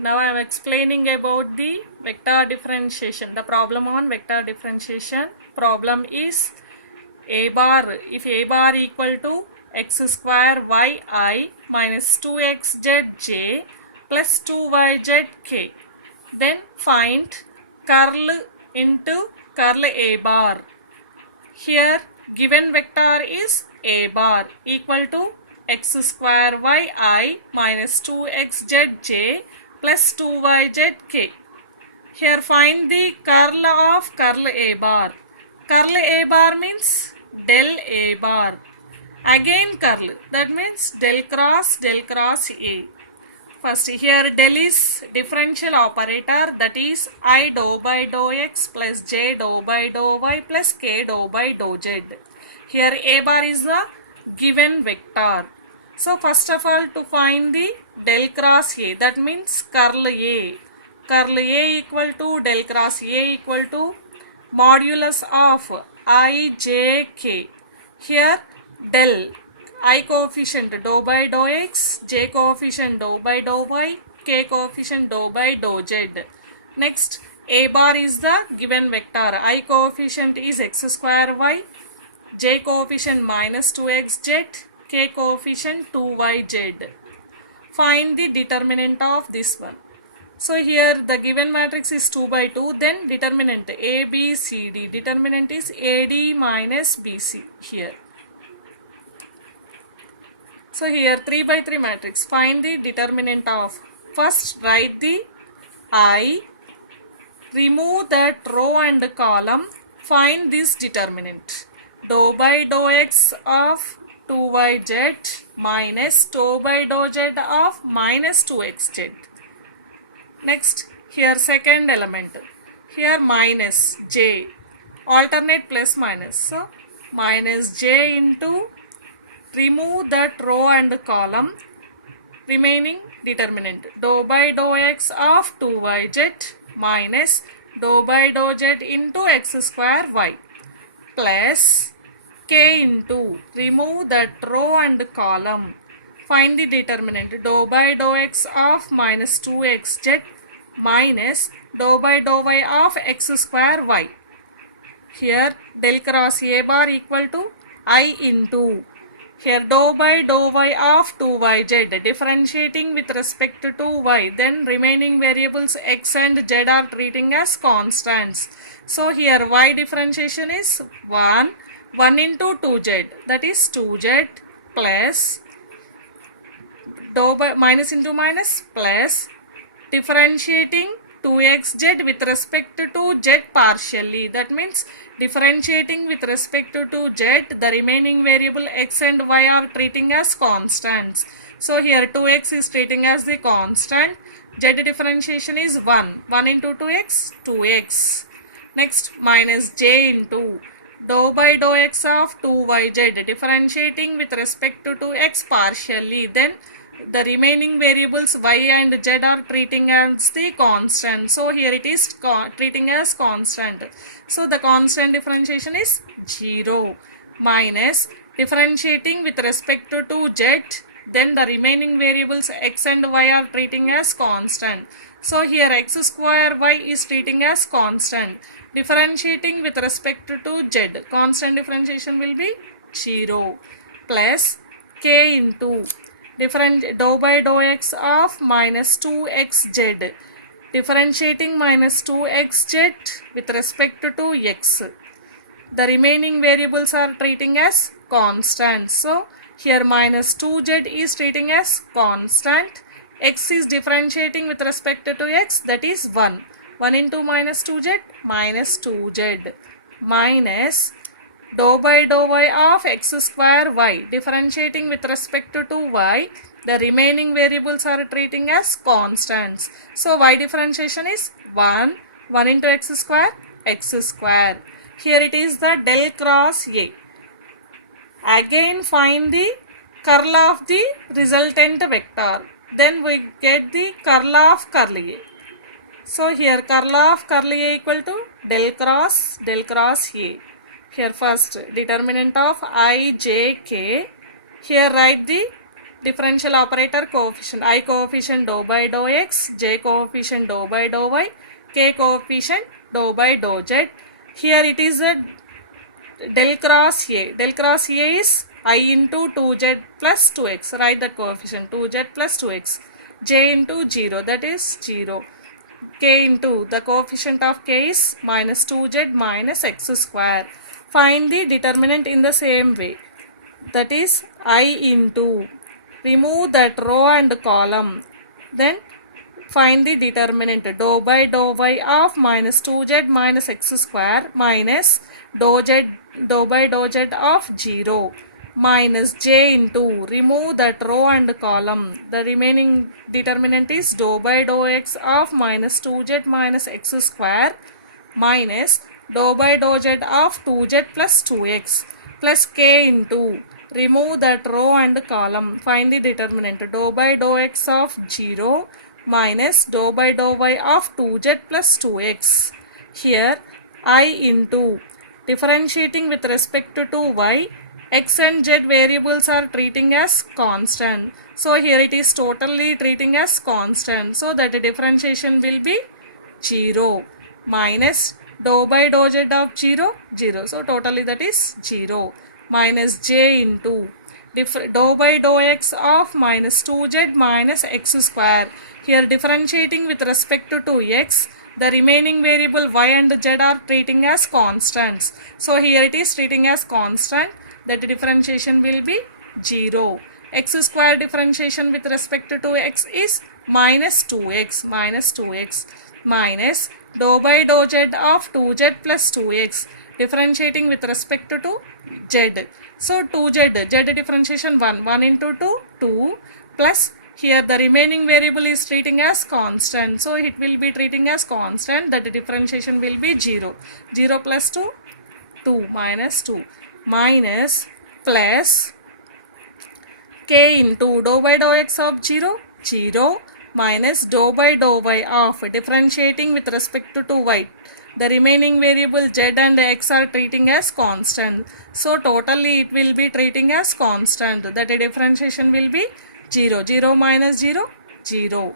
Now I am explaining about the vector differentiation. The problem on vector differentiation. Problem is a bar. If a bar equal to x square yi minus 2xzj plus 2yzk, then find curl into curl a bar. Here given vector is a bar equal to x square yi minus 2xzj plus 2yzk. Here find the curl of curl a bar. Curl a bar means del a bar. Again curl, that means del cross a. First here del is differential operator, that is I dou by dou x plus j dou by dou y plus k dou by dou z. Here a bar is the given vector. So first of all to find the del cross a, that means curl a. Curl a equal to del cross a equal to modulus of I j k. Here del I coefficient dou by dou x, j coefficient dou by dou y, k coefficient dou by dou z. Next a bar is the given vector. I coefficient is x square y, j coefficient minus 2xz, k coefficient 2yz. Find the determinant of this one. So here the given matrix is 2 by 2, then determinant A, B, C, D. Determinant is AD minus BC here. So here 3 by 3 matrix. Find the determinant of. First write the I, remove that row and column, find this determinant. Dou by dou x of 2yz minus dou by dou z of minus 2xz. Next here second element. Here minus j. Alternate plus minus. So minus j into, remove that row and column, remaining determinant dou by dou x of 2yz minus dou by dou z into x square y plus k into, remove that row and column, find the determinant dou by dou x of minus 2xz minus dou by dou y of x square y. Here del cross a bar equal to I into, here dou by dou y of 2yz, differentiating with respect to y, then remaining variables x and z are treating as constants. So here y differentiation is 1 into 2z, that is 2z plus dou by minus into minus plus differentiating 2xz with respect to z partially, that means differentiating with respect to z, the remaining variable x and y are treating as constants. So here 2x is treating as the constant, z differentiation is 1 into 2x, 2x. Next minus j into dou by dou x of 2yz, differentiating with respect to x partially, then the remaining variables y and z are treating as the constant. So here it is treating as constant. So the constant differentiation is 0 minus differentiating with respect to z, then the remaining variables x and y are treating as constant. So here x square y is treating as constant. Differentiating with respect to z, constant differentiation will be 0 plus k into different dou by dou x of minus 2xz, differentiating minus 2xz with respect to x. The remaining variables are treating as constant. So here minus 2z is treating as constant, x is differentiating with respect to x, that is 1 into minus 2z minus 2z minus dou by dou y of x square y, differentiating with respect to y, the remaining variables are treating as constants. So y differentiation is 1 into x square, Here it is the del cross a. Again find the curl of the resultant vector, then we get the curl of curl a. So here curl of curl a equal to del cross a. Here first determinant of I, j, k. Here write the differential operator coefficient, I coefficient dou by dou x, j coefficient dou by dou y, k coefficient dou by dou z. Here it is a del cross A. Del cross A is I into 2z plus 2x. Write that coefficient 2z plus 2x. J into 0, that is 0. K into the coefficient of k is minus 2z minus x square. Find the determinant in the same way. That is I into, remove that row and column. Then find the determinant dou by dou y of minus 2z minus x square minus dou by dou z of 0 minus j into, remove that row and column. The remaining determinant is dou by dou x of minus 2z minus x square minus dou by dou z of 2z plus 2x plus k into, remove that row and column. Find the determinant dou by dou x of 0 minus dou by dou y of 2z plus 2x. Here I into, differentiating with respect to y, x and z variables are treating as constant. So here it is totally treating as constant. So that the differentiation will be 0 minus dou by dou z of 0, 0. So totally that is 0 minus j into dou by dou x of minus 2z minus x square. Here differentiating with respect to x, the remaining variable y and z are treating as constants. So here it is treating as constant, that the differentiation will be 0. X square differentiation with respect to x is minus 2x minus dou by dou z of 2z plus 2x, differentiating with respect to z. So 2z, z differentiation 1 into 2, 2 plus, here the remaining variable is treating as constant. So it will be treating as constant, that the differentiation will be 0. 0 plus 2, 2 minus 2 minus plus k into dou by dou x of 0, 0 minus dou by dou y of, differentiating with respect to y. The remaining variable z and x are treating as constant. So totally it will be treating as constant, that the differentiation will be 0. 0 minus 0, 0.